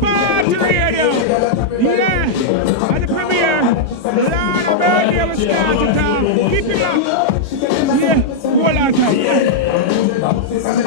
Party radio. Yeah. At the premiere. Lord of Mercy, we start it off. Keep it up. Yeah. Whole lot of time. Yeah.